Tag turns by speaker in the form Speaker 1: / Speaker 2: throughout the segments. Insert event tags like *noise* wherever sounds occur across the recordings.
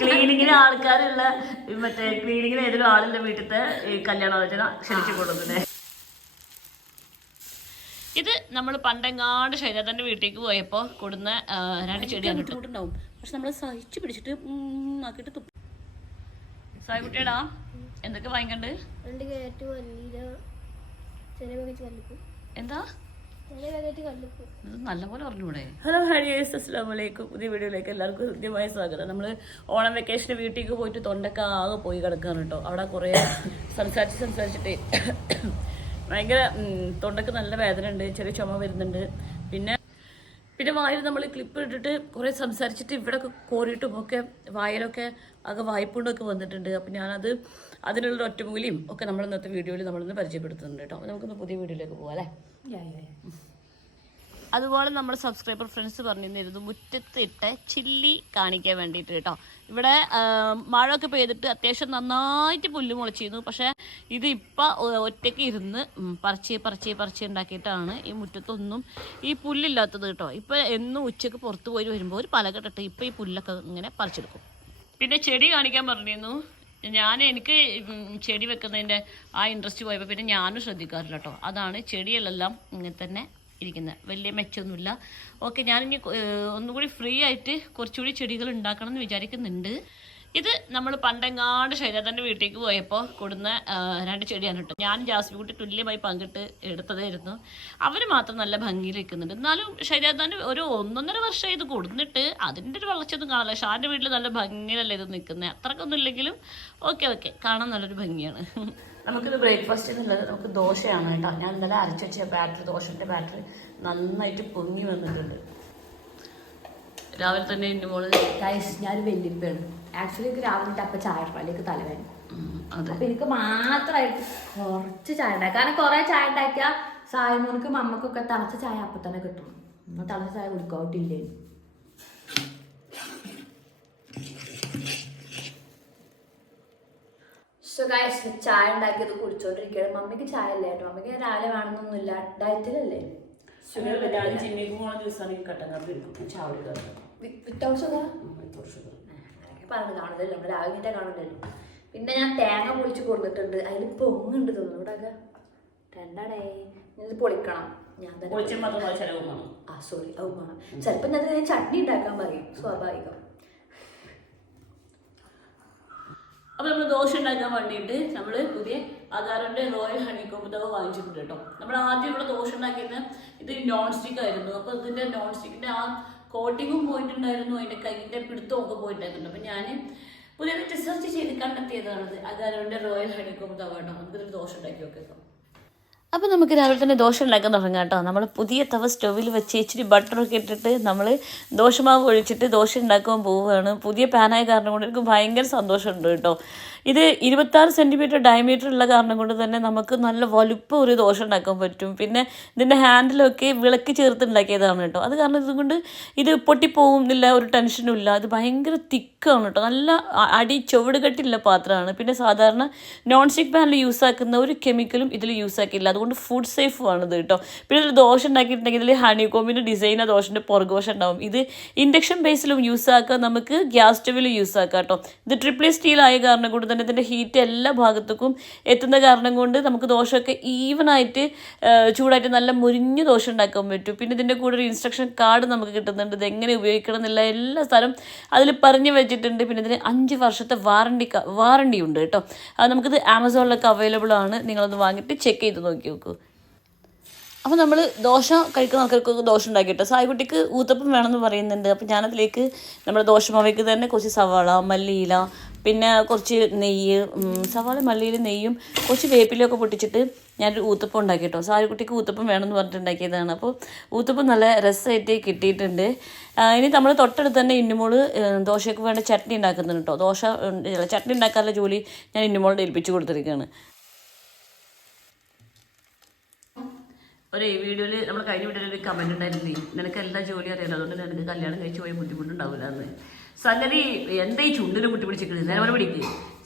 Speaker 1: ക്ലീനിങ്ങിന് ആൾക്കാരുള്ള മറ്റേ ക്ലീനിങ്ങിന് ഏതൊരു ആളിന്റെ വീട്ടിലത്തെ ഈ കല്യാണാലോചന ക്ഷണിച്ചു കൊടുക്കുന്നത് ഇത് നമ്മൾ പണ്ടെങ്ങാണ്ട് ശൈലജന്റെ വീട്ടിലേക്ക് പോയപ്പോ കൊടുന്ന രണ്ട് ചെടിയാണ് കൂട്ടുണ്ടാവും
Speaker 2: ബുദ്ധിമുട്ടുണ്ടാവും. പക്ഷെ നമ്മൾ സഹിച്ചു പിടിച്ചിട്ട് ആക്കിയിട്ട് തുപ്പി.
Speaker 1: സായിക്കുട്ടിയടാ എന്തൊക്കെ വാങ്ങിക്കണ്ട്? എന്താ? നല്ലപോലെ പറഞ്ഞൂടെ ഹലോ ഹരിയേസ് അസ്സാം വലൈക്കും പുതിയ വീഡിയോയിലേക്ക് എല്ലാവർക്കും ഹൃദ്യമായ സ്വാഗതം. നമ്മൾ ഓണം വെക്കേഷന് വീട്ടിലേക്ക് പോയിട്ട് തൊണ്ടൊക്കെ ആകെ പോയി കിടക്കാണ് കേട്ടോ. അവിടെ കുറേ സംസാരിച്ച് സംസാരിച്ചിട്ടേ ഭയങ്കര തൊണ്ടക്ക് നല്ല വേദന ഉണ്ട് ചെറിയ ചുമ വരുന്നുണ്ട്. പിന്നെ പിന്നെ വായിൽ നമ്മൾ ക്ലിപ്പ് ഇട്ടിട്ട് കുറേ സംസാരിച്ചിട്ട് ഇവിടെയൊക്കെ കോറിയിട്ടും ഒക്കെ വായിലൊക്കെ ആകെ വായ്പുണ്ടൊക്കെ വന്നിട്ടുണ്ട്. അപ്പം ഞാനത് അതിനുള്ള ഒറ്റമൂലിയും ഒക്കെ നമ്മൾ ഇന്നത്തെ വീഡിയോയിൽ നമ്മളിന്ന് പരിചയപ്പെടുത്തുന്നുണ്ട് കേട്ടോ. നമുക്കൊന്ന് പുതിയ വീഡിയോയിലേക്ക് പോകാം അല്ലേ? അതുപോലെ നമ്മൾ സബ്സ്ക്രൈബർ ഫ്രണ്ട്സ് പറഞ്ഞിരുന്നു മുറ്റത്തിട്ട് ചില്ലി കാണിക്കാൻ വേണ്ടിയിട്ട് കേട്ടോ. ഇവിടെ മഴയൊക്കെ പെയ്തിട്ട് അത്യാവശ്യം നന്നായിട്ട് പുല്ല് മുളച്ചിരുന്നു. പക്ഷേ ഇത് ഇപ്പം ഒറ്റയ്ക്ക് ഇരുന്ന് പറിച്ച് പറിച്ച് പറിച്ച് ഉണ്ടാക്കിയിട്ടാണ് ഈ മുറ്റത്തൊന്നും ഈ പുല്ലില്ലാത്തത് കേട്ടോ. ഇപ്പം എന്നും ഉച്ചയ്ക്ക് പുറത്ത് പോയി വരുമ്പോൾ ഒരു പലകെട്ടിട്ട് ഇപ്പം ഈ പുല്ലൊക്കെ ഇങ്ങനെ പറിച്ചെടുക്കും. പിന്നെ ചെടി കാണിക്കാൻ പറഞ്ഞിരുന്നു. ഞാൻ എനിക്ക് ചെടി വെക്കുന്നതിന്റെ ആ ഇൻട്രസ്റ്റ് പോയപ്പോൾ പിന്നെ ഞാനും ശ്രദ്ധിക്കാറില്ല കേട്ടോ അതാണ് ചെടികളെല്ലാം ഇങ്ങനെ തന്നെ ഇരിക്കുന്നത് വലിയ മെച്ചമൊന്നുമില്ല ഓക്കെ ഞാനിനി ഒന്നുകൂടി ഫ്രീ ആയിട്ട് കുറച്ചുകൂടി ചെടികൾ ഉണ്ടാക്കണം എന്ന് വിചാരിക്കുന്നുണ്ട്. ഇത് നമ്മൾ പണ്ടെങ്ങാണ്ട് ശൈലജന്റെ വീട്ടിലേക്ക് പോയപ്പോൾ കൊടുന്ന രണ്ട് ചെടിയാണ് കേട്ടോ. ഞാൻ ജാസ്മി കുട്ടി തുല്യമായി പങ്കിട്ട് എടുത്തതായിരുന്നു. അവർ മാത്രം നല്ല ഭംഗിയിൽ നിൽക്കുന്നുണ്ട്. എന്നാലും ശൈലജാന്റെ ഒരു ഒന്നൊന്നര വർഷം ഇത് കൊടുന്നിട്ട് അതിന്റെ ഒരു വളർച്ചയൊന്നും കാണില്ല ഷാന്റെ വീട്ടിൽ നല്ല ഭംഗിയിലല്ലേ ഇത് നിൽക്കുന്നത് അത്രക്കൊന്നും ഇല്ലെങ്കിലും ഓക്കെ ഓക്കെ. കാണാൻ നല്ലൊരു ഭംഗിയാണ്. നമുക്കിത് ബ്രേക്ക്ഫാസ്റ്റ് എന്നുള്ളത് നമുക്ക് ദോശയാണ് കേട്ടോ. ഞാൻ ഇന്നലെ അരച്ച് വെച്ച ബാറ്ററി ദോശന്റെ ബാറ്ററി നന്നായിട്ട് പൊങ്ങി വന്നിട്ടുണ്ട്. രാവിലെ തന്നെ എന്റെ
Speaker 2: മോൾ ഞാൻ വെല്ലിപ്പാണ് ആക്ച്വലി എനിക്ക് രാവിലെ അപ്പൊ ചായ ഇടപ്പാലേക്ക് തലവേദന. അപ്പൊ എനിക്ക് മാത്രമായിട്ട് കുറച്ച് ചായ ഉണ്ടാക്കി കാരണം കുറെ ചായ ഉണ്ടാക്കിയ അമ്മക്കും അമ്മക്കൊക്കെ തളച്ച ചായ അപ്പൊ തന്നെ കിട്ടും നമ്മൾ തിളച്ച ചായ കുടിക്കോട്ടില്ലേ ചായ ഉണ്ടാക്കിയത് കുടിച്ചോണ്ടിരിക്കുകയാണ്. മമ്മിക്ക് ചായ അല്ലേ കേട്ടോ. മമ്മിക്ക് രാവിലെ വേണമെന്നൊന്നുമില്ല ഡയറ്റിലല്ലേ
Speaker 1: ഷുഗർ
Speaker 2: വിത്തൗട്ട് ഷുഗർ പറഞ്ഞു കാണുന്നില്ലല്ലോ നമ്മൾ രാവിലെ കാണുന്നില്ലല്ലോ പിന്നെ ഞാൻ തേങ്ങ പൊളിച്ച് കൊടുത്തിട്ടുണ്ട്. അതിൽ പൊങ്ങുണ്ട് തോന്നുന്നു. ഇവിടെ രണ്ടാടേ. ഇത് പൊളിക്കണം. ഞാൻ തന്നെ ആ സോറി ഔമാണ് ചിലപ്പോൾ ഞാൻ ചട്നി ഉണ്ടാക്കാൻ പറയും. സ്വാഭാവികം.
Speaker 1: അപ്പോൾ നമ്മൾ ദോശ ഉണ്ടാക്കാൻ വേണ്ടിയിട്ട് നമ്മൾ പുതിയ ആധാറിന്റെ റോയൽ ഹണി കോമ്പ് വാങ്ങിച്ചിട്ടുണ്ട് കേട്ടോ. നമ്മൾ ആദ്യം ഇവിടെ ദോശ ഉണ്ടാക്കിയിരുന്ന ഇത് നോൺ സ്റ്റിക്ക് ആയിരുന്നു. അപ്പോൾ ഇതിന്റെ നോൺ സ്റ്റിക്കിന്റെ ആ കോട്ടിങ്ങും പോയിട്ടുണ്ടായിരുന്നു. അതിന്റെ കൈയിന്റെ പിടുത്തവും ഒക്കെ പോയിട്ടുണ്ടായിരുന്നു. അപ്പം ഞാൻ പുതിയത് റിസർച്ച് ചെയ്ത് കണ്ടെത്തിയതാണത് അതുകൊണ്ട് റോയൽ ഹണിക്കോം കോമ്പ് നമുക്കൊരു ദോഷം ഉണ്ടാക്കി നോക്കാം അപ്പോൾ നമുക്ക് രാവിലെ തന്നെ ദോശ ഉണ്ടാക്കാൻ തുടങ്ങാം കേട്ടോ. നമ്മൾ പുതിയ തവ സ്റ്റൗവിൽ വെച്ച് ഇച്ചിരി ബട്ടറൊക്കെ ഇട്ടിട്ട് നമ്മൾ ദോശമാവ് ഒഴിച്ചിട്ട് ദോശ ഉണ്ടാക്കാൻ പോവുകയാണ്. പുതിയ പാനായ കാരണം കൊണ്ട് എനിക്ക് ഭയങ്കര സന്തോഷമുണ്ട് കേട്ടോ. ഇത് ഇരുപത്താറ് സെന്റിമീറ്റർ ഡയമീറ്റർ ഉള്ള കാരണം കൊണ്ട് തന്നെ നമുക്ക് നല്ല വലുപ്പം ഒരു ദോശ ഉണ്ടാക്കാൻ പറ്റും. പിന്നെ ഇതിന്റെ ഹാൻഡിലൊക്കെ വിളക്കി ചേർത്ത് ഉണ്ടാക്കിയതാണ് കേട്ടോ. അത് കാരണം ഇതുകൊണ്ട് ഇത് പൊട്ടിപ്പോകുന്നില്ല ഒരു ടെൻഷനും ഇല്ല. അത് ഭയങ്കര തിക്കാണ് കേട്ടോ. നല്ല അടി ചുവട് കെട്ടില്ല പാത്രമാണ്. പിന്നെ സാധാരണ നോൺ സ്റ്റിക്ക് പാനിൽ യൂസ് ആക്കുന്ന ഒരു കെമിക്കലും ഇതിൽ യൂസ് ആക്കിയില്ല. അതുകൊണ്ട് ഫുഡ് സേഫ് ആണ് ഇത് കേട്ടോ. പിന്നെ ഇതിൽ ദോശ ഉണ്ടാക്കിയിട്ടുണ്ടെങ്കിൽ ഇതിൽ ഹണികോമിന്റെ ഡിസൈൻ ആ ദോശന്റെ പുറകുവശം ഉണ്ടാവും. ഇത് ഇൻഡക്ഷൻ ബേസിലും യൂസ് ആക്കാം. നമുക്ക് ഗ്യാസ് സ്റ്റവിലും യൂസ് ആക്കാം കേട്ടോ. ഇത് ട്രിപ്പിൾ സ്റ്റീൽ ആയ കാരണം കൊണ്ട് തന്നെ ഹീറ്റ് എല്ലാ ഭാഗത്തേക്കും എത്തുന്ന കാരണം കൊണ്ട് നമുക്ക് ദോശയൊക്കെ ഈവനായിട്ട് ചൂടായിട്ട് നല്ല മുരിഞ്ഞ് ദോശ ഉണ്ടാക്കാൻ പറ്റും. പിന്നെ ഇതിന്റെ കൂടെ ഒരു ഇൻസ്ട്രക്ഷൻ കാർഡ് നമുക്ക് കിട്ടുന്നുണ്ട്. ഇത് എങ്ങനെ ഉപയോഗിക്കണം എന്നുള്ള എല്ലാ സ്ഥലം അതിൽ പറഞ്ഞു വെച്ചിട്ടുണ്ട്. പിന്നെ ഇതിന് അഞ്ച് വർഷത്തെ വാറണ്ടി വാറണ്ടി ഉണ്ട് കേട്ടോ. അത് നമുക്കിത് ആമസോണിലൊക്കെ അവൈലബിൾ ആണ്. നിങ്ങളൊന്ന് വാങ്ങിയിട്ട് ചെക്ക് ചെയ്ത് നോക്കി നോക്കൂ. അപ്പോൾ നമ്മൾ ദോശ കഴിക്കുന്ന ആൾക്കാർക്ക് ദോശ ഉണ്ടാക്കിയിട്ട് സായിക്കുട്ടിക്ക് ഊത്തപ്പം വേണമെന്ന് പറയുന്നുണ്ട്. അപ്പോൾ ഞാനതിലേക്ക് നമ്മുടെ ദോശമാവയ്ക്ക് തന്നെ കുറച്ച് സവാള മല്ലിയില പിന്നെ കുറച്ച് നെയ്യ് സവാള മല്ലിയിൽ നെയ്യും കുറച്ച് വേപ്പിലൊക്കെ പൊട്ടിച്ചിട്ട് ഞാനൊരു ഊത്തപ്പം ഉണ്ടാക്കി കേട്ടോ സാരിക്കുട്ടിക്ക് ഊത്തപ്പം വേണമെന്ന് പറഞ്ഞിട്ട് ഉണ്ടാക്കിയതാണ്. അപ്പോൾ ഊത്തപ്പം നല്ല രസമായിട്ട് കിട്ടിയിട്ടുണ്ട്. ഇനി നമ്മൾ തൊട്ടടുത്ത് തന്നെ ഇന്നുമോൾ ദോശയ്ക്ക് വേണ്ട ചട്നി ഉണ്ടാക്കുന്നുണ്ട് കേട്ടോ ദോശ ചട്നി ഉണ്ടാക്കാനുള്ള ജോലി ഞാൻ ഇന്നുമോളുടെ ഏൽപ്പിച്ചു കൊടുത്തിരിക്കുകയാണ് ഒരു വീഡിയോയിൽ നമ്മൾ കഴിഞ്ഞ വീഡിയോയിൽ ഒരു കമന്റ് ഉണ്ടായിരുന്നേ നിനക്ക് എല്ലാ ജോലി അറിയാലോ? അതുകൊണ്ട് നിനക്ക് കല്യാണം കഴിച്ച് പോയി ബുദ്ധിമുട്ടുണ്ടാവില്ല എന്ന് സംഗതി എന്താ ഈ ചുണ്ടിന് കുട്ടി പിടിച്ചിരിക്കുന്നത് നേരെ പിടിക്ക്.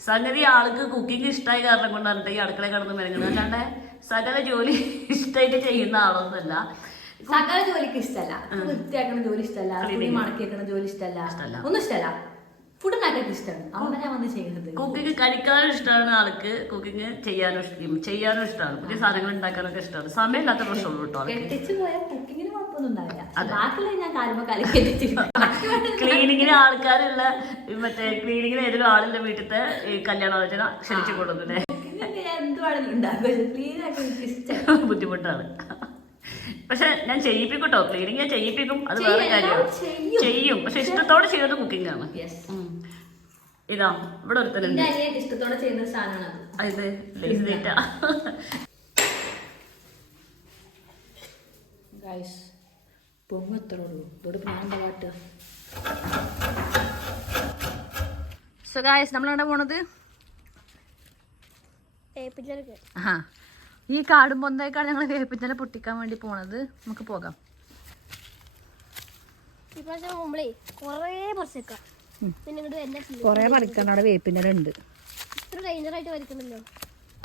Speaker 1: സംഗതി ആൾക്ക് കുക്കിംഗ് ഇഷ്ടമായ കാരണം കൊണ്ടാണ് ഈ അടുക്കള കടന്ന് മരങ്ങുന്നത് അല്ലാണ്ട് സകല ജോലി *laughs* ഇഷ്ടമായിട്ട് ചെയ്യുന്ന ആളൊന്നുമല്ല.
Speaker 2: സകല ജോലിക്ക് ഇഷ്ടമല്ല വൃത്തിയാക്കണ ജോലി ഇഷ്ടമല്ല തുണി ജോലി ഇഷ്ടമല്ല ഒന്നും ഇഷ്ടമല്ല ഫുഡ് ഉണ്ടാക്കാൻ ഇഷ്ടമാണ്. അതുകൊണ്ട് ഞാൻ വന്ന് ചെയ്യുന്നത്
Speaker 1: കുക്കിംഗ് കഴിക്കാനും ഇഷ്ടമാണ് ആൾക്ക്. കുക്കിംഗ് ചെയ്യാനും ഇഷ്ടം ചെയ്യാനും ഇഷ്ടമാണ്. പുതിയ സാധനങ്ങൾ ഉണ്ടാക്കാനൊക്കെ ഇഷ്ടമാണ്. സമയമില്ലാത്ത പ്രശ്നമുള്ളൂ കേട്ടോ കുക്കിംഗ്
Speaker 2: കെട്ടിച്ച് പോയാൽ കുക്കിങ്ങിന്
Speaker 1: ക്ലീനിങ്ങിന് ആൾക്കാരുള്ള മറ്റേ ക്ലീനിങ്ങിന് ഏതൊരു ആളിന്റെ വീട്ടിലത്തെ ഈ കല്യാണാലോചന ക്ഷണിച്ചു
Speaker 2: കൊടുക്കുന്നത്
Speaker 1: ബുദ്ധിമുട്ടാണ്. പക്ഷെ ഞാൻ ചെയ്യിപ്പിക്കൂട്ടോ. ക്ലീനിങ് ഞാൻ ചെയ്യിപ്പിക്കും. അത് വേറെ കാര്യമാണ്.
Speaker 2: ചെയ്യും.
Speaker 1: പക്ഷെ ഇഷ്ടത്തോടെ ചെയ്യുന്നത് കുക്കിംഗ് ആണ്. ഇതാ ഇവിടെ ഒരുത്തനുണ്ട്.
Speaker 2: ഇഷ്ടത്തോടെ ചെയ്യുന്ന സാധനമാണ് അത്. ഗൈസ് പൊങ്ങ് എത്ര ഉള്ളൂ ഇതോട് ഞാൻ എന്താ കാട്ടുക? സോ ഗായ്സ് നമ്മളെവിടെ പോണത്? ആ ഈ കാടും പൊന്തേക്കാണ് ഞങ്ങൾ വേപ്പിച്ചല പൊട്ടിക്കാൻ വേണ്ടി പോണത്. നമുക്ക് പോകാം.
Speaker 3: കുറേ
Speaker 2: പറിക്കാൻ അവിടെ വേപ്പിന്റെ ഉണ്ട്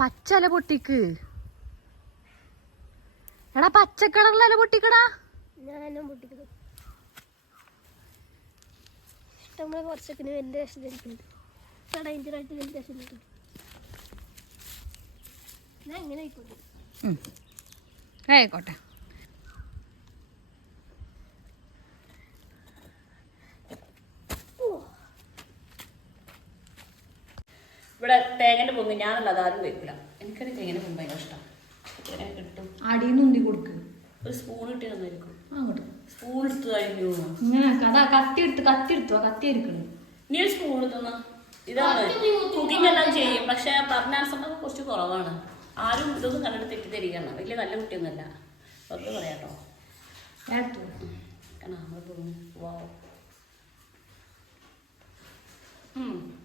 Speaker 2: പച്ചല പൊട്ടിക്ക്. എടാ പച്ചക്കളറിലല്ല പൊട്ടിക്കടാ?
Speaker 3: ഞാൻ എന്നെ പൊട്ടിക്കുന്നത് ഇഷ്ടംപോലെ കുറച്ചൊക്കെ വെന്റിലേഷൻ രക്ഷത്തിരിക്കുന്നുണ്ട് ഡേഞ്ചറായിട്ട് വെന്റിലേഷൻ രക്ഷത്തിരിക്കും ഞാൻ എങ്ങനെ ആയിക്കോട്ടെ.
Speaker 2: ആയിക്കോട്ടെ.
Speaker 1: ഇവിടെ തേങ്ങന്റെ പൊങ്ങ് ഞാനല്ല അതാരും വെക്കില്ല. എനിക്കത് തേങ്ങന്റെ പൊങ്ങ് ഭയങ്കര ഇഷ്ടം.
Speaker 2: അടിയിൽ നിന്ന് കൊടുക്കുക കൊടുക്ക്.
Speaker 1: ഒരു സ്പൂൺ ഇട്ട് തന്നിരിക്കും
Speaker 2: അങ്ങോട്ട്.
Speaker 1: സ്പൂൺ എടുത്ത് കഴിഞ്ഞു
Speaker 2: ഇങ്ങനെ കഥ കത്തി എടുത്ത് കത്തി എടുത്തോ? കത്തി എടുക്കണം
Speaker 1: നീ ഒരു സ്പൂൺ എടുത്തുന്ന ഇതാണ്. കുക്കിംഗ് എല്ലാം ചെയ്യും. പക്ഷെ പറഞ്ഞ ആൻസറിനൊക്കെ കുറച്ച് കുറവാണ്. ആരും ഇതൊന്നും കണ്ടിട്ട് തെറ്റിദ്ധരിക്കണം വലിയ നല്ല കുട്ടിയൊന്നുമല്ല. വെറുതെ പറയാട്ടോ. കാരണം നമ്മൾ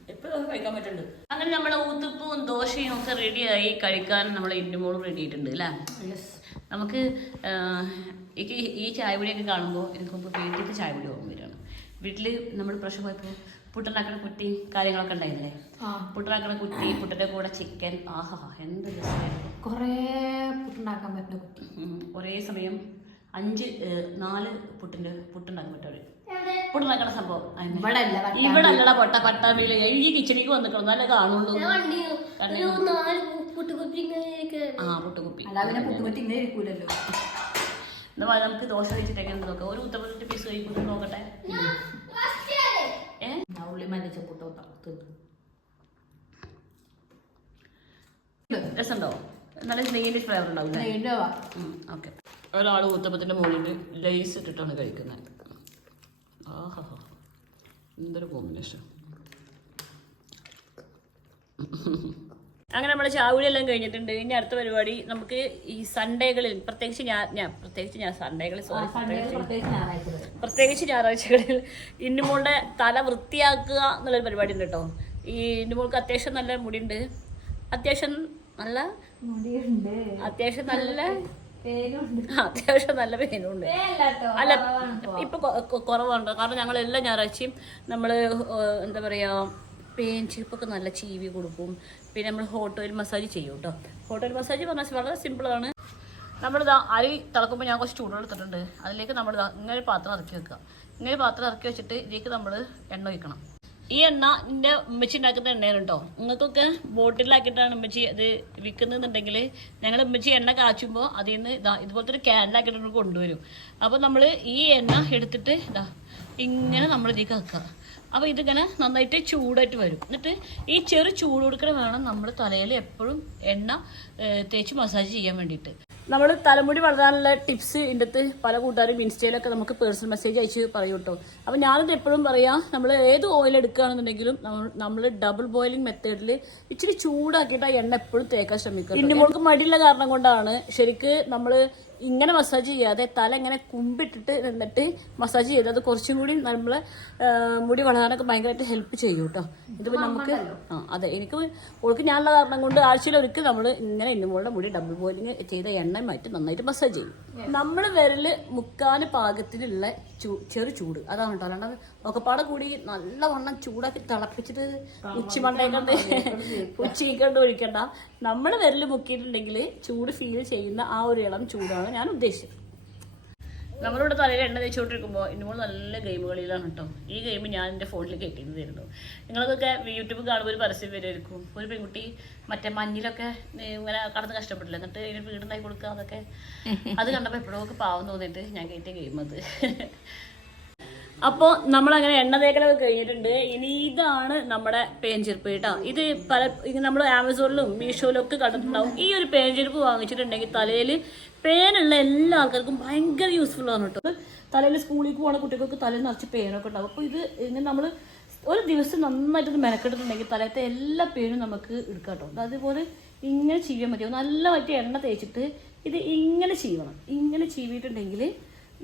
Speaker 1: എപ്പോഴും കഴിക്കാൻ പറ്റുന്നുണ്ട് അങ്ങനെ നമ്മുടെ ഊത്തുപ്പും ദോശയും ഒക്കെ ആയി കഴിക്കാൻ നമ്മളെ ഇന്നുമോളും റെഡി ആയിട്ടുണ്ട് അല്ലേ? നമുക്ക് എനിക്ക് ഈ ചായപൊടിയൊക്കെ കാണുമ്പോൾ എനിക്ക് മുമ്പ് വീട്ടിലേക്ക് ചായപൊടി ഓർമ്മ വരികയാണ്. വീട്ടിൽ നമ്മൾ പ്രശ്നം പോയപ്പോൾ പുട്ടനാക്കണ കുട്ടി കാര്യങ്ങളൊക്കെ ഉണ്ടായിരുന്നില്ലേ?
Speaker 2: പുട്ടനാക്കണ
Speaker 1: കുറ്റി കുട്ടി പുട്ടിന്റെ കൂടെ ചിക്കൻ ആഹാ എന്ത് രസമായിരുന്നു
Speaker 2: കുറേ പുട്ടുണ്ടാക്കാൻ പറ്റുന്ന കുട്ടി.
Speaker 1: ഉം, ഒരേ സമയം അഞ്ച് നാല് പുട്ടിന്റെ പുട്ടുണ്ടാക്കാൻ പറ്റും പുട്ടുണ്ടാക്കുന്ന സംഭവം.
Speaker 2: ഇവിടെ.
Speaker 1: ഇവിടെ അല്ലട പൊട്ട പട്ടാമ്പിയിൽ ഈ കിച്ചണിക്ക് വന്നിക്കണം നല്ല കാണുള്ളൂ. ആ പുട്ടുകുപ്പി. എന്നാ നമുക്ക് ദോശ കഴിച്ചിട്ടേക്കാൻ നോക്കാം. ഒരു ഉത്തപ്പത്തിന്റെ പീസ് കഴിക്കുന്നു നോക്കട്ടെ? ഏ?
Speaker 2: ഉള്ളി മല്ലിച്ച പുട്ട് തിന്നു.
Speaker 1: രസമുണ്ടോ? നല്ല നെയ്യിന്റെ ഫ്ലേവർ ഉണ്ടാവും. ഓക്കെ. ഒരാൾ ഊത്തപ്പത്തിന്റെ മുകളിൽ ലൈസ് ഇട്ടിട്ടാണ് കഴിക്കുന്നത്. ആഹാ എന്തൊരു കോമ്പിനേഷൻ അങ്ങനെ നമ്മൾ ചാവുളിയെല്ലാം കഴിഞ്ഞിട്ടുണ്ട്. ഇനി അടുത്ത പരിപാടി നമുക്ക് ഈ സൺഡേകളിൽ പ്രത്യേകിച്ച് ഞാൻ ഞാൻ പ്രത്യേകിച്ച് ഞാൻ സൺഡേകളിൽ സോറി
Speaker 2: പ്രത്യേകിച്ച് ഞായറാഴ്ച
Speaker 1: പ്രത്യേകിച്ച് ഞായറാഴ്ചകളിൽ ഇന്നുമോളുടെ തല വൃത്തിയാക്കുക എന്നുള്ളൊരു പരിപാടി ഉണ്ട് കേട്ടോ. ഈ ഇന്നുമോൾക്ക് അത്യാവശ്യം നല്ല മുടിയുണ്ട്. അത്യാവശ്യം നല്ല
Speaker 2: മുടിയുണ്ട്.
Speaker 1: അത്യാവശ്യം നല്ല അത്യാവശ്യം നല്ല
Speaker 2: പേനുണ്ട്.
Speaker 1: അല്ല ഇപ്പൊ കുറവുണ്ട് കാരണം ഞങ്ങൾ എല്ലാ ഞായറാഴ്ചയും നമ്മൾ എന്താ പറയാ പേൻ ചിപ്പൊക്കെ നല്ല ചീവി കൊടുക്കും. പിന്നെ നമ്മൾ ഹോട്ട് ഓയിൽ മസാജ് ചെയ്യും കേട്ടോ ഹോട്ട് ഓയിൽ മസാജ് പറഞ്ഞാൽ വളരെ സിമ്പിളാണ് നമ്മൾ അരി തിളക്കുമ്പോൾ ഞാൻ കുറച്ച് ചൂടെടുത്തിട്ടുണ്ട് എടുത്തിട്ടുണ്ട്. അതിലേക്ക് നമ്മൾ ഇങ്ങനെ പാത്രം ഇറക്കി വെക്കുക. ഇങ്ങനെ പാത്രം ഇറക്കി വെച്ചിട്ട് ഇതിലേക്ക് നമ്മൾ എണ്ണ ഒഴിക്കണം. ഈ എണ്ണ എന്റെ ഉമ്മച്ചി ഉണ്ടാക്കുന്ന എണ്ണയാണ് കേട്ടോ നിങ്ങൾക്കൊക്കെ ബോട്ടിലാക്കിയിട്ടാണ് ഉമ്മച്ചി അത് വിൽക്കുന്നുണ്ടെങ്കിൽ ഞങ്ങൾ ഉമ്മച്ചി എണ്ണ കാച്ചുമ്പോൾ അതിൽ നിന്ന് ഇതാ ഇതുപോലത്തെ ഒരു ക്യാനിലാക്കിയിട്ട് കൊണ്ടുവരും. അപ്പോൾ നമ്മൾ ഈ എണ്ണ എടുത്തിട്ട് ഇതാ ഇങ്ങനെ നമ്മൾ ഇതിലേക്ക് വെക്കുക അപ്പോൾ ഇതിങ്ങനെ നന്നായിട്ട് ചൂടായിട്ട് വരും. എന്നിട്ട് ഈ ചെറു ചൂട് കൊടുക്കണ വേണം നമ്മൾ തലയിൽ എപ്പോഴും എണ്ണ തേച്ച് മസാജ് ചെയ്യാൻ വേണ്ടിയിട്ട്. നമ്മൾ തലമുടി വളരാനുള്ള ടിപ്സ് ഇതിന്റെ അകത്ത് പല കൂട്ടുകാരും ഇൻസ്റ്റയിലൊക്കെ നമുക്ക് പേഴ്സണൽ മെസ്സേജ് അയച്ച് പറയും കേട്ടോ. അപ്പോൾ ഞാനിത് എപ്പോഴും പറയാം നമ്മൾ ഏത് ഓയിൽ എടുക്കുകയാണെന്നുണ്ടെങ്കിലും നമ്മൾ ഡബിൾ ബോയിലിംഗ് മെത്തേഡിൽ ഇച്ചിരി ചൂടാക്കിയിട്ട് ആ എണ്ണ എപ്പോഴും തേക്കാൻ ശ്രമിക്കുക പിന്നെ മോൾക്ക് മടിയുള്ള കാരണം കൊണ്ടാണ് ശരിക്ക് നമ്മൾ ഇങ്ങനെ മസാജ് ചെയ്യാതെ തല ഇങ്ങനെ കുമ്പിട്ടിട്ട് നിന്നിട്ട് മസാജ് ചെയ്ത് അത് കുറച്ചും കൂടി നമ്മൾ മുടി വളരാനൊക്കെ ഭയങ്കരമായിട്ട് ഹെൽപ്പ് ചെയ്യും കേട്ടോ ഇതിപ്പോൾ നമുക്ക് ആ അതെ എനിക്ക് ഓൾക്ക് ഞാനുള്ള കാരണം കൊണ്ട് ആഴ്ചയിൽ ഒരിക്കൽ നമ്മൾ ഇങ്ങനെ ഇന്നുമ്പോഴുടെ മുടി ഡബിൾ ബോയിലിങ് ചെയ്ത എണ്ണ മാറ്റി നന്നായിട്ട് മസാജ് ചെയ്യും. നമ്മൾ വിരൽ മുക്കാൽ പാകത്തിലുള്ള ചെറു ചൂട്. അതാണ് കേട്ടോ അല്ലാണ്ട് ഒക്കെപ്പാടെ കൂടി നല്ലവണ്ണം ചൂടാക്കി തിളപ്പിച്ചിട്ട് ഉച്ചിമണ്ടേക്കണ്ട് ഉച്ചയ്ക്കണ്ട് ഒഴിക്കണ്ട. നമ്മൾ വിരൽ മുക്കിയിട്ടുണ്ടെങ്കിൽ ചൂട് ഫീൽ ചെയ്യുന്ന ആ ഒരു ഇളം ചൂടാണ് ഞാൻ ഉദ്ദേശിച്ചത്. നമ്മളിവിടെ തലയിൽ എണ്ണ തേച്ചുകൊണ്ടിരിക്കുമ്പോൾ ഇന്നുമ്പോൾ നല്ല ഗെയിം കളിയിലാണ് കേട്ടോ ഈ ഗെയിം ഞാൻ എന്റെ ഫോണിൽ കയറ്റിയത് തരുന്നു നിങ്ങൾക്കൊക്കെ യൂട്യൂബ് കാണുമ്പോൾ ഒരു പരസ്യം വരുമായിരിക്കും ഒരു പെൺകുട്ടി മറ്റേ മഞ്ഞിലൊക്കെ ഇങ്ങനെ കടന്ന് കഷ്ടപ്പെട്ടില്ല? എന്നിട്ട് ഇതിന് വീടുണ്ടായി കൊടുക്കുക അതൊക്കെ അത് കണ്ടപ്പോൾ എപ്പോഴൊക്കെ പാവം തോന്നിയിട്ട് ഞാൻ കയറ്റിയ ഗെയിം അത്. അപ്പോൾ നമ്മളങ്ങനെ എണ്ണ തേക്കലൊക്കെ കഴിഞ്ഞിട്ടുണ്ട്. ഇനി ഇതാണ് നമ്മുടെ പേഞ്ചെരുപ്പ് കേട്ടോ. ഇത് പല നമ്മൾ ആമസോണിലും മീഷോയിലും ഒക്കെ കണ്ടിട്ടുണ്ടാവും. ഈ ഒരു പേഞ്ചെരുപ്പ് വാങ്ങിച്ചിട്ടുണ്ടെങ്കിൽ തലയിൽ പേനുള്ള എല്ലാ ആൾക്കാർക്കും ഭയങ്കര യൂസ്ഫുൾ ആണ് കേട്ടോ. തലയിൽ സ്കൂളിൽ പോകുന്ന കുട്ടികൾക്ക് തലയിൽ നിറച്ച് പേനൊക്കെ ഉണ്ടാവും. അപ്പോൾ ഇത് ഇങ്ങനെ നമ്മൾ ഒരു ദിവസം നന്നായിട്ട് മെനക്കെട്ടിട്ടുണ്ടെങ്കിൽ തലയത്തെ എല്ലാ പേനും നമുക്ക് എടുക്കാം കേട്ടോ. അതുപോലെ ഇങ്ങനെ ചെയ്യാൻ മതിയോ നല്ല പറ്റിയ എണ്ണ തേച്ചിട്ട് ഇത് ഇങ്ങനെ ചെയ്യണം. ഇങ്ങനെ ചീവിയിട്ടുണ്ടെങ്കിൽ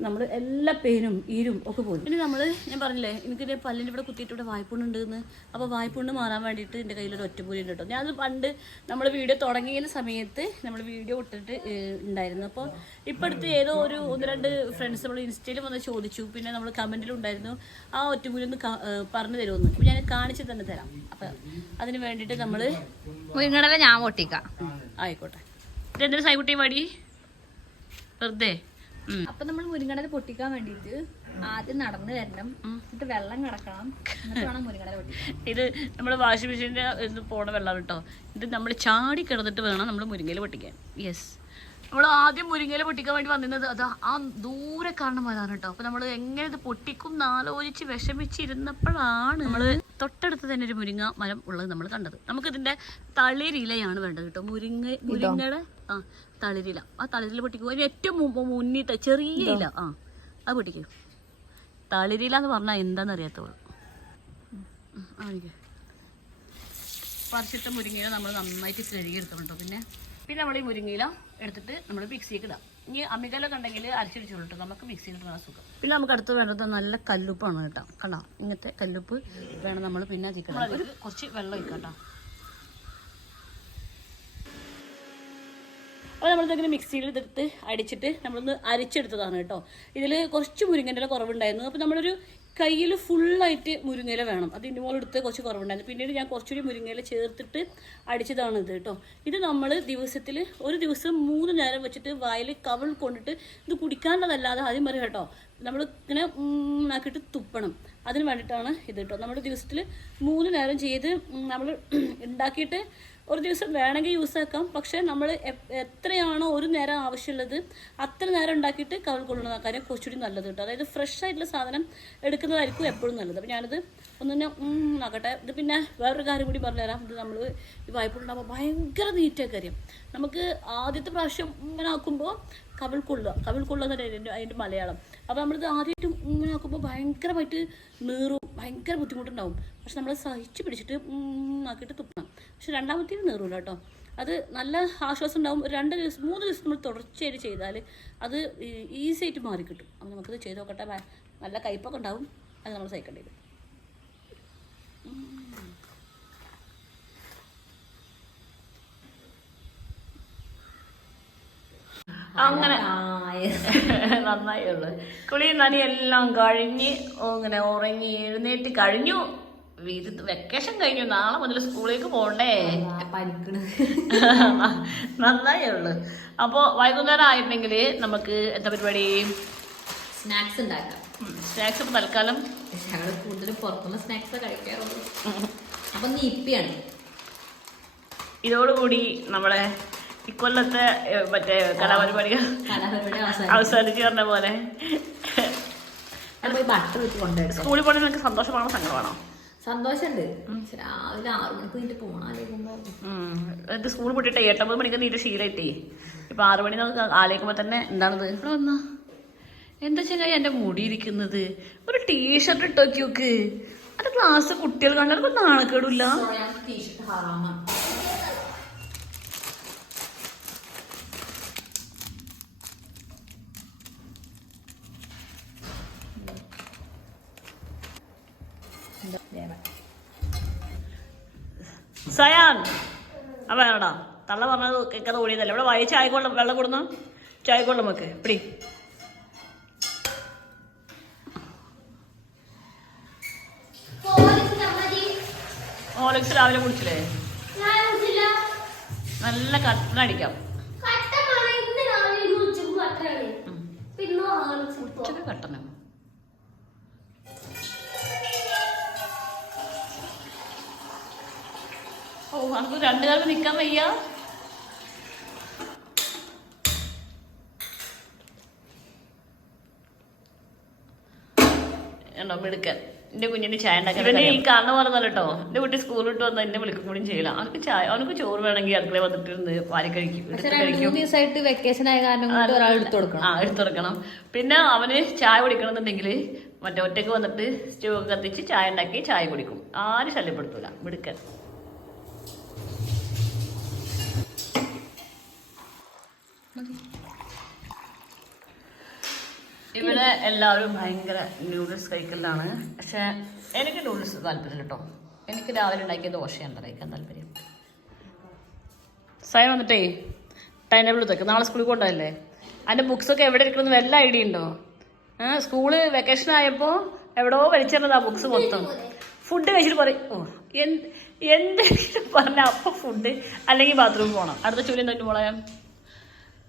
Speaker 1: നമ്മൾ എല്ലാ പേനും ഈരും ഒക്കെ പോയി പിന്നെ നമ്മൾ ഞാൻ പറഞ്ഞില്ലേ എനിക്ക് പല്ലിന്റെ ഇവിടെ കുത്തിയിട്ട് ഇവിടെ വായ്പുണ്ട് എന്ന് അപ്പോൾ വായ്പുണ്ട് മാറാൻ വേണ്ടിയിട്ട് എന്റെ കയ്യിലൊരു ഒറ്റപ്പൂലി ഉണ്ട് കേട്ടോ ഞാനത് പണ്ട് നമ്മൾ വീഡിയോ തുടങ്ങിയ സമയത്ത് നമ്മൾ വീഡിയോ ഇട്ടിട്ട് ഉണ്ടായിരുന്നു അപ്പോൾ ഇപ്പം അടുത്ത് ഏതോ ഒരു ഒന്ന് രണ്ട് ഫ്രണ്ട്സ് നമ്മൾ ഇൻസ്റ്റയിൽ വന്ന് ചോദിച്ചു. പിന്നെ നമ്മൾ കമന്റിൽ ഉണ്ടായിരുന്നു ആ ഒറ്റപ്പൂലി ഒന്ന് പറഞ്ഞു തരുമെന്ന് അപ്പോൾ ഞാൻ കാണിച്ച് തന്നെ തരാം. അപ്പം അതിന് വേണ്ടിയിട്ട് നമ്മൾ
Speaker 2: മുരിങ്ങടല ഞാൻ പൊട്ടിക്കാം.
Speaker 1: ആയിക്കോട്ടെ. ഇതെന്തൊരു സൈക്കുട്ടി മടി വെറുതെ.
Speaker 2: അപ്പൊ നമ്മൾ മുരിങ്ങടല പൊട്ടിക്കാൻ വേണ്ടിട്ട് ആദ്യം നടന്നു വരണം. എന്നിട്ട് വെള്ളം കിടക്കണം. എന്നിട്ട് വേണം മുരിങ്ങടല പൊട്ടിക്കാൻ
Speaker 1: ഇത് നമ്മൾ വാഷിംഗ് മെഷീന്റെ ഇത് പോണ വെള്ളം കേട്ടോ ഇത് നമ്മൾ ചാടി കിടന്നിട്ട് വേണം നമ്മൾ മുരിങ്ങയില പൊട്ടിക്കാൻ. യെസ് നമ്മൾ ആദ്യം മുരിങ്ങയില പൊട്ടിക്കാൻ വേണ്ടി വന്നിരുന്നത് അത് ആ ദൂരെ കാണുന്ന മതാണ് കേട്ടോ അപ്പൊ നമ്മൾ എങ്ങനെ ഇത് പൊട്ടിക്കും എന്നാലോചിച്ച് വിഷമിച്ചിരുന്നപ്പോഴാണ് നമ്മൾ തൊട്ടടുത്ത് തന്നെ ഒരു മുരിങ്ങ മരം ഉള്ളത് നമ്മൾ കണ്ടത്. നമുക്കിതിന്റെ തളിരിലയാണ് വേണ്ടത് കേട്ടോ മുരിങ്ങ മുരിങ്ങയുടെ ആ തളിരില. ആ തളിരില പൊട്ടിക്കും അതിന് ഏറ്റവും മുന്നിട്ട് ചെറിയ ഇല. ആ അത് പൊട്ടിക്കും. തളിരില എന്ന് പറഞ്ഞാൽ എന്താണെന്ന് അറിയാത്തോളൂ. പറിച്ചിട്ട മുരിങ്ങയില നമ്മൾ നന്നായിട്ട് കഴുകിയെടുത്തോണ്ടോ പിന്നെ. പിന്നെ നമ്മൾ ഈ മുരിങ്ങയില എടുത്തിട്ട് നമ്മൾ മിക്സിക്ക് ഇടാം. ഇനി അമികലൊക്കെ ഉണ്ടെങ്കിൽ അരച്ചിടിച്ചോളൂ നമുക്ക് മിക്സിയിൽ ഇടാൻ സുഖം. പിന്നെ നമുക്ക് അടുത്ത് വേണ്ടത് നല്ല കല്ലുപ്പാണ് കേട്ടോ. കണ്ടോ? ഇങ്ങനത്തെ കല്ലുപ്പ് വേണം നമ്മൾ പിന്നെ കുറച്ച് വെള്ളം ഒഴിക്കാം കേട്ടോ. അപ്പോൾ നമ്മളിതിങ്ങനെ മിക്സിയിൽ എടുത്ത് അടിച്ചിട്ട് നമ്മളൊന്ന് അരിച്ചെടുത്തതാണ് കേട്ടോ. ഇതിൽ കുറച്ച് മുരിങ്ങന്റെ കുറവുണ്ടായിരുന്നു. അപ്പോൾ നമ്മളൊരു കയ്യിൽ ഫുള്ളായിട്ട് മുരിങ്ങയില വേണം. അത് ഇനി എടുത്ത് കുറച്ച് കുറവുണ്ടായിരുന്നു. പിന്നീട് ഞാൻ കുറച്ചുകൂടി മുരിങ്ങയില ചേർത്തിട്ട് അടിച്ചതാണ് ഇത് കേട്ടോ. ഇത് നമ്മൾ ദിവസത്തിൽ ഒരു ദിവസം മൂന്ന് നേരം വെച്ചിട്ട് വായിൽ കവൾ കൊണ്ടിട്ട് ഇത് കുടിക്കാനുള്ളതല്ലാതെ ആദ്യം പറയും കേട്ടോ. നമ്മൾ ഇങ്ങനെ ആക്കിയിട്ട് തുപ്പണം. അതിന് വേണ്ടിയിട്ടാണ് ഇത് കേട്ടോ. നമ്മൾ ദിവസത്തിൽ മൂന്ന് നേരം ചെയ്ത് നമ്മൾ *clears throat* ഉണ്ടാക്കിയിട്ട് ഒരു ദിവസം വേണമെങ്കിൽ യൂസ് ആക്കാം. പക്ഷേ നമ്മൾ എത്രയാണോ ഒരു നേരം ആവശ്യമുള്ളത് അത്ര നേരം ഉണ്ടാക്കിയിട്ട് കവൽ കൊള്ളുന്ന കാര്യം കുറച്ചുകൂടി നല്ലത് കേട്ടോ. അതായത് ഫ്രഷ് ആയിട്ടുള്ള സാധനം എടുക്കുന്നതായിരിക്കും എപ്പോഴും നല്ലത്. അപ്പോൾ ഞാനത് ഒന്ന് തന്നെ ആക്കട്ടെ. ഇത് പിന്നെ വേറൊരു കാര്യം കൂടി പറഞ്ഞുതരാം ഇത് നമ്മൾ ഈ വായ്പുണ്ടാകുമ്പോൾ ഭയങ്കര നീറ്റായ കാര്യം. നമുക്ക് ആദ്യത്തെ പ്രാവശ്യം ഇങ്ങനെ ആക്കുമ്പോൾ കവിൾ കൊള്ളുക. കവിൾ കൊള്ളുക എന്ന് അതിന്റെ അതിന്റെ മലയാളം. അപ്പോൾ നമ്മളിത് ആദ്യമായിട്ട് ഇങ്ങനെ ആക്കുമ്പോൾ ഭയങ്കരമായിട്ട് നീറും ഭയങ്കര ബുദ്ധിമുട്ടുണ്ടാവും. പക്ഷെ നമ്മൾ സഹിച്ചു പിടിച്ചിട്ട് ആക്കിയിട്ട് തുപ്പണം. പക്ഷെ രണ്ടാമത്തേന് നീറൂല കേട്ടോ. അത് നല്ല ആശ്വാസം ഉണ്ടാവും. രണ്ട് ദിവസം മൂന്ന് ദിവസം നമ്മൾ തുടർച്ചയായിട്ട് ചെയ്താൽ അത് ഈസി ആയിട്ട് മാറിക്കിട്ടും അപ്പോൾ നമുക്കത് ചെയ്ത് നോക്കട്ടെ. നല്ല കയ്പൊക്കെ ഉണ്ടാവും. അത് നമ്മൾ സഹിക്കേണ്ടി വരും. അങ്ങനെ. *laughs* നന്നായി ഉള്ളു. കുളി നനി എല്ലാം കഴിഞ്ഞ് അങ്ങനെ ഇങ്ങനെ ഉറങ്ങി എഴുന്നേറ്റ് കഴിഞ്ഞു. ഇത് വെക്കേഷൻ കഴിഞ്ഞു. നാളെ മുതൽ സ്കൂളിലേക്ക് പോകണ്ടേ
Speaker 2: പനിക്കണ് *laughs*
Speaker 1: നന്നായി ഉള്ളു. അപ്പോൾ വൈകുന്നേരം ആയിട്ടുണ്ടെങ്കിൽ നമുക്ക് എന്താ പരിപാടി?
Speaker 2: സ്നാക്സ് ഉണ്ടാക്കാം.
Speaker 1: സ്നാക്സ് ഇപ്പോൾ തൽക്കാലം.
Speaker 2: ഞങ്ങൾ കൂടുതലും പുറത്തുനിന്ന് സ്നാക്സ് കഴിക്കാറുള്ളൂ. അപ്പൊ നീ ഇപ്പിയാണ്
Speaker 1: ഇതോടുകൂടി നമ്മളെ ഇക്കൊല്ലത്തെ മറ്റേ കലാപരിപാടികൾ
Speaker 2: കലാപരിപാടി അവസാനം
Speaker 1: അവസാനിച്ച് പറഞ്ഞ പോലെ. സ്കൂളിൽ പോകണമെങ്കിൽ നിങ്ങൾക്ക് സന്തോഷമാണോ സങ്കടമാണോ?
Speaker 2: സന്തോഷമുണ്ട്. രാവിലെ ആറു മണിക്ക് നീട്ട് പോണാലേക്കുമ്പോ
Speaker 1: ഉം. സ്കൂൾ പൊട്ടിട്ട് എട്ടൊമ്പത് മണിക്ക് നീട്ട് ശീലമായിട്ടേ ഇപ്പൊ ആറു മണി നമുക്ക് ആലോചിക്കുമ്പോ തന്നെ എന്താണത്? ഇവിടെ വന്നാ. എന്താ ചെങ്ങായി എന്റെ മുടി ഇരിക്കുന്നത്? ഒരു ടീഷർട്ട് ഇട്ട് നോക്കി നോക്ക് അത് ക്ലാസ് കുട്ടികൾ കണ്ടാൽ നാണക്കേടില്ല. സയാൻ ആ വേണടാ തള്ള പറഞ്ഞത് കേൾക്കാതെ ഓടിയതല്ല? ഇവിടെ വായി ചായക്കൊള്ളം വെള്ളം കൊടുന്ന ചായക്കൊള്ളം വെക്ക്. പിടി. ഓലക്സ് രാവിലെ കുടിച്ചില്ലേ? നല്ല കട്ടനടിക്കാം
Speaker 3: കട്ടനാണ് ഇന്ന്
Speaker 1: നമുക്ക് രണ്ടു കാലം നിക്കാൻ വയ്യ. ഉണ്ടോ മിടുക്കൻ. എന്റെ കുഞ്ഞിന് ചായ ഉണ്ടാക്കാൻ ഈ കാരണം പറഞ്ഞാൽ കേട്ടോ എന്റെ കുട്ടി സ്കൂളിൽ വിട്ട് വന്നാൽ എന്നെ വിളിക്കും കൂടി ചെയ്യില്ല അവർക്ക് ചായ അവനക്ക് ചോറ് വേണമെങ്കിൽ അടുക്കള വന്നിട്ടിരുന്ന് വാരി കഴിക്കും
Speaker 2: ദിവസമായിട്ട് വെക്കേഷൻ ആയ കാരണം എടുത്തു കൊടുക്കണം.
Speaker 1: ആ എടുത്തു കൊടുക്കണം. പിന്നെ അവന് ചായ കുടിക്കണം എന്നുണ്ടെങ്കിൽ മറ്റേ ഒറ്റയ്ക്ക് വന്നിട്ട് സ്റ്റവ് കത്തിച്ച് ചായ ഉണ്ടാക്കി ചായ കുടിക്കും. ആരും ശല്യപ്പെടുത്തൂല. മിടുക്കൻ. ഇവിടെ എല്ലാവരും ഭയങ്കര നൂഡിൽസ് കഴിക്കലാണ് പക്ഷെ എനിക്ക് നൂഡിൽസ് താല്പര്യം കേട്ടോ. എനിക്ക് രാവിലെ ഉണ്ടാക്കിയ ദോശയാണ് കഴിക്കാൻ താല്പര്യം. സൈൻ വന്നിട്ടേ ടൈം ടേബിൾ നാളെ സ്കൂളിൽ കൊണ്ടല്ലേ അതിന്റെ ബുക്സൊക്കെ എവിടെ ഇരിക്കണമെന്ന് വല്ല ഐഡിയ ഉണ്ടോ? സ്കൂൾ വെക്കേഷൻ ആയപ്പോൾ എവിടെയോ ആ ബുക്സ് മൊത്തം. ഫുഡ് കഴിച്ചിട്ട് പറയും ഓ എന്ത് എന്തെങ്കിലും പറഞ്ഞ അപ്പോൾ ഫുഡ് അല്ലെങ്കിൽ ബാത്റൂമിൽ പോകണം അടുത്ത ജോലി എന്താ മോളെ?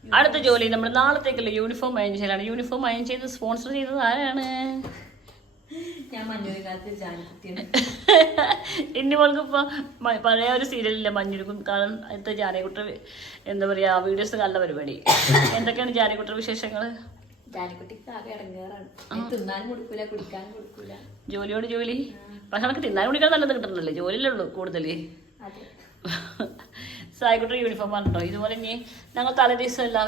Speaker 1: അടുത്ത ജോലി നമ്മൾ നാളത്തേക്കുള്ള യൂണിഫോം അയൻ ചെയ്യലാണ്. യൂണിഫോം അയൻ ചെയ്ത് സ്പോൺസർ ചെയ്തത് ആരാണ്? *laughs* ഇനി മോൾക്ക് ഇപ്പൊ പഴയ ഒരു സീരിയലില്ല മഞ്ഞുരുക്കും കാരണം അടുത്ത ജാനകുട്ടർ എന്താ പറയാ വീഡിയോസ് നല്ല പരിപാടി. എന്തൊക്കെയാണ് ജാനകുട്ടർ വിശേഷങ്ങൾ? ജോലിയോട് ജോലി. പക്ഷെ നമുക്ക് തിന്നാൻ കുടിക്കാൻ നല്ലത് കിട്ടണല്ലേ. ജോലിയിലുള്ളൂ കൂടുതൽ *laughs*
Speaker 2: അതെ
Speaker 1: സായിക്കുട്ടർ യൂണിഫോം ആണ് കേട്ടോ ഇതുപോലെ ഇനി ഞങ്ങൾ തലേ ദിവസം എല്ലാ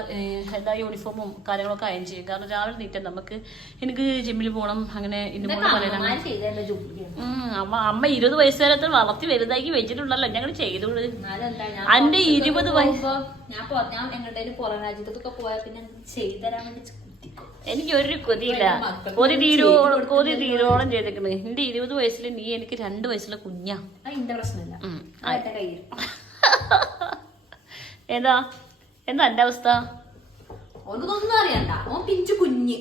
Speaker 1: എല്ലാ യൂണിഫോമും കാര്യങ്ങളൊക്കെ അയൻ ചെയ്യും. കാരണം രാവിലെ നീറ്റാൻ നമുക്ക് എനിക്ക് ജിമ്മിൽ പോകണം അങ്ങനെ അമ്മ അമ്മ ഇരുപത് വയസ്സ് വരെ വളർത്തി വലുതാക്കി വെച്ചിട്ടുണ്ടല്ലോ. ഞങ്ങൾ ചെയ്തോളൂ.
Speaker 2: എന്റെ
Speaker 1: ഇരുപത് വയസ്സ് എനിക്ക് ഒരു കൊതിയില്ല. കൊതി തീരോളം കൊതി തീരോളം ചെയ്തേക്കണേ. എന്റെ ഇരുപത് വയസ്സിൽ നീ എനിക്ക് രണ്ട് വയസ്സിലെ കുഞ്ഞാ.
Speaker 2: പ്രശ്നമില്ല.
Speaker 1: ഏതാ എന്താ എന്റെ അവസ്ഥ?
Speaker 2: ഓനക്കൊന്നും അറിയണ്ട. ഓൻ പിഞ്ചു കുഞ്ഞ്.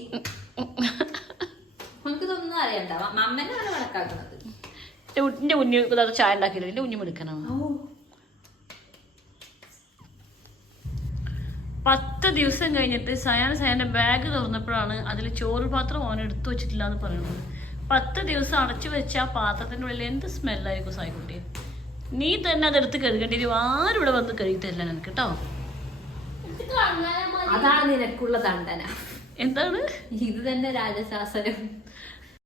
Speaker 2: ഓനക്കിതൊന്നും അറിയണ്ട. കണക്കാക്കുന്നത്
Speaker 1: എന്റെ കുഞ്ഞു ചായ ഉണ്ടാക്കിയില്ല? എന്റെ കുഞ്ഞു എടുക്കണം പത്ത് ദിവസം കഴിഞ്ഞിട്ട് സയാൻ സയാന്റെ ബാഗ് തുറന്നപ്പോഴാണ് അതിൽ ചോറ് പാത്രം ഓൻ എടുത്തു വെച്ചിട്ടില്ല എന്ന് പറയുന്നത്. പത്ത് ദിവസം അടച്ചു വെച്ച ആ പാത്രത്തിന്റെ ഉള്ളിൽ എന്ത് സ്മെല്ലായിരിക്കും സായിക്കുട്ടി? നീ തന്നെ അതെടുത്ത് കഴുകേണ്ടി വരും ആരും ഇവിടെ വന്ന് കഴുകിത്തരില്ല നിനക്ക് കേട്ടോ?
Speaker 2: അതാണ് നിനക്കുള്ള ദണ്ഡന.
Speaker 1: എന്താണ്?
Speaker 2: ഇത് തന്നെ രാജശാസനം.